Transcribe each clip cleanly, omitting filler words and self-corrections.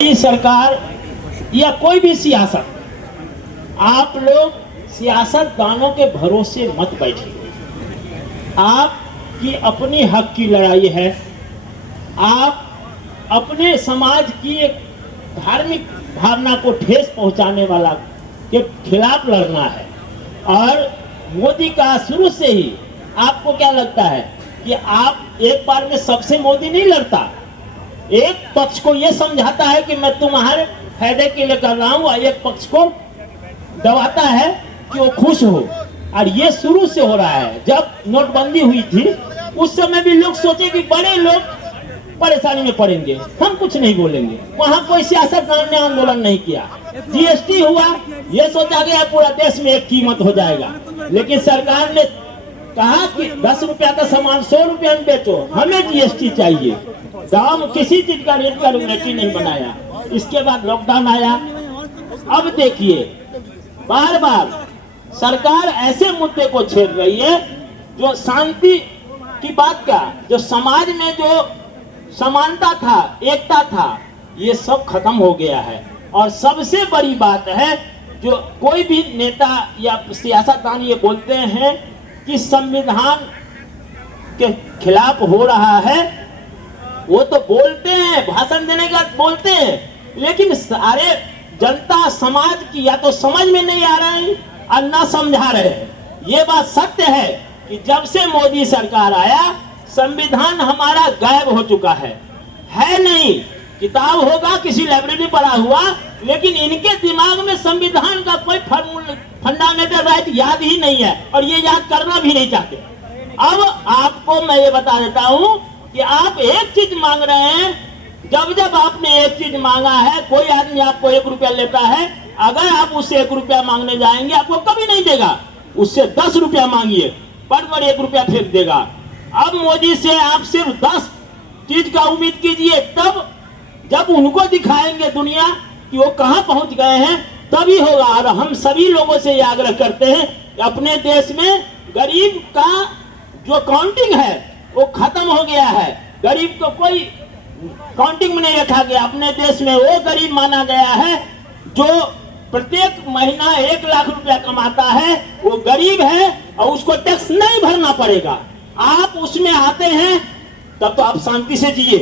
सरकार या कोई भी सियासत, आप लोग सियासतदानों के भरोसे मत बैठिए। आपकी अपनी हक की लड़ाई है। आप अपने समाज की एक धार्मिक भावना को ठेस पहुंचाने वाला के खिलाफ लड़ना है। और मोदी का शुरू से ही आपको क्या लगता है कि आप एक बार में सबसे मोदी नहीं लड़ता, एक पक्ष को यह समझाता है कि मैं तुम्हारे फायदे के लिए कर रहा हूं और एक पक्ष को दबाता है कि वो खुश हो। और ये शुरू से हो रहा है। जब नोटबंदी हुई थी उस समय भी लोग सोचे कि बड़े लोग परेशानी में पड़ेंगे, हम कुछ नहीं बोलेंगे। वहां कोई सियासतदान ने आंदोलन नहीं किया। जीएसटी हुआ, ये सोचा गया पूरा देश में एक कीमत हो जाएगा, लेकिन सरकार ने कहा कि 10 रुपया का सामान 100 रुपया में बेचो, हमें जीएसटी चाहिए। दाम किसी चीज का रेट का रेगुलेटरी नहीं बनाया। इसके बाद लॉकडाउन आया। अब देखिए बार बार सरकार ऐसे मुद्दे को छेड़ रही है जो शांति की बात का, जो समाज में जो समानता था, एकता था, ये सब खत्म हो गया है। और सबसे बड़ी बात है जो कोई भी नेता या सियासतदान ये बोलते हैं कि संविधान के खिलाफ हो रहा है, वो तो बोलते हैं, भाषण देने का बोलते हैं, लेकिन सारे जनता समाज की या तो समझ में नहीं आ रहा है और ना समझा रहे हैं। ये बात सत्य है कि जब से मोदी सरकार आया संविधान हमारा गायब हो चुका है नहीं। किताब होगा किसी लाइब्रेरी पढ़ा हुआ, लेकिन इनके दिमाग में संविधान का कोई फंडामेंटल राइट याद ही नहीं है और ये याद करना भी नहीं चाहते। अब आपको मैं ये बता देता हूं कि आप एक चीज मांग रहे हैं। जब आपने एक चीज मांगा है, कोई आदमी आपको 1 रुपया लेता है, अगर आप उससे 1 रुपया मांगने जाएंगे आपको कभी नहीं देगा। उससे 10 रुपया मांगिए, पर 1 रुपया फेंक देगा। अब मोदी से आप सिर्फ 10 चीज का उम्मीद कीजिए, तब जब उनको दिखाएंगे दुनिया कि वो कहां पहुंच गए हैं, तभी होगा। और हम सभी लोगों से यह आग्रह करते हैं कि अपने देश में गरीब का जो काउंटिंग है वो खत्म हो गया है। गरीब को कोई काउंटिंग में नहीं रखा गया। अपने देश में वो गरीब माना गया है जो प्रत्येक महीना 1 लाख रुपया कमाता है, वो गरीब है और उसको टैक्स नहीं भरना पड़ेगा। आप उसमें आते हैं तब तो आप शांति से जिए।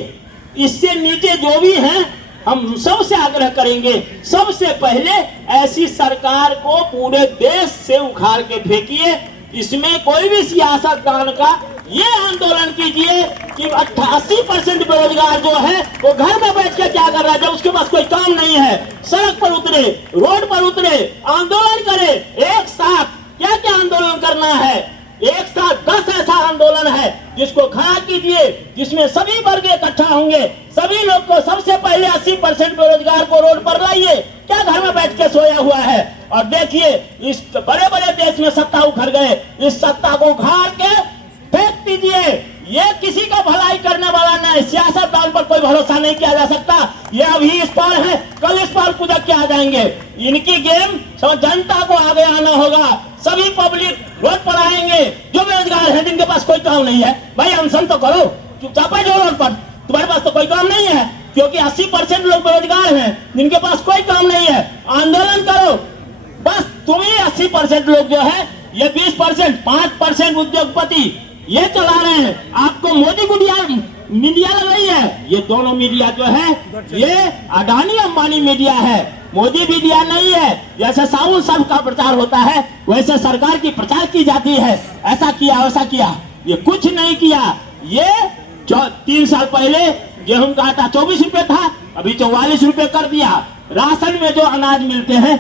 इससे नीचे जो भी हैं हम सबसे आग्रह करेंगे, सबसे पहले ऐसी सरकार को पूरे देश से उखाड़ के फेंकिए। इसमें कोई भी सियासतदान का ये आंदोलन कीजिए कि 88% बेरोजगार जो है वो घर में बैठ के क्या कर रहा है, जब उसके पास कोई काम नहीं है। सड़क पर उतरे, रोड पर उतरे, आंदोलन करे। एक साथ क्या क्या आंदोलन करना है, एक साथ 10 ऐसा आंदोलन है जिसको खड़ा कीजिए, जिसमें सभी वर्ग इकट्ठा होंगे। सभी लोग को सबसे पहले 80% बेरोजगार को रोड पर लाइए। क्या घर में बैठ के सोया हुआ है? और देखिए इस बड़े बड़े देश में सत्ता उखड़ गए, इस सत्ता को उखाड़ के फेंक दीजिए। ये किसी का भलाई करने वाला नहीं। सियासतदान पर कोई भरोसा नहीं किया जा सकता। ये अभी इस पार है, कल इस पार कूदक के आ जाएंगे। इनकी गेम जनता को आगे आना होगा। सभी पब्लिक रोड पर आएंगे जो बेरोजगार है, जिनके पास कोई काम नहीं है। भाई अनशन तो करो, चुपचाप है जो रोड पर, तुम्हारे पास तो कोई काम नहीं है, क्योंकि 80% लोग बेरोजगार हैं जिनके पास कोई काम नहीं है। आंदोलन करो। बस तुम्ही 80% लोग जो है, ये 20%, 5% उद्योगपति ये चला रहे हैं। आपको मोदी को मीडिया लग रही है। ये दोनों मीडिया जो है ये अडानी अंबानी मीडिया है, मोदी मीडिया नहीं है। जैसे साबुन सर्फ का प्रचार होता है वैसे सरकार की प्रचार की जाती है। ऐसा किया वैसा किया, ये कुछ नहीं किया। ये 3 साल पहले गेहूं का आटा 24 रुपए था, अभी 44 रुपए कर दिया। राशन में जो अनाज मिलते हैं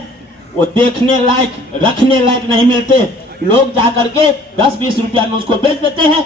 वो देखने लायक, रखने लायक नहीं मिलते। लोग जाकर के 10-20 रुपया में उसको बेच देते हैं।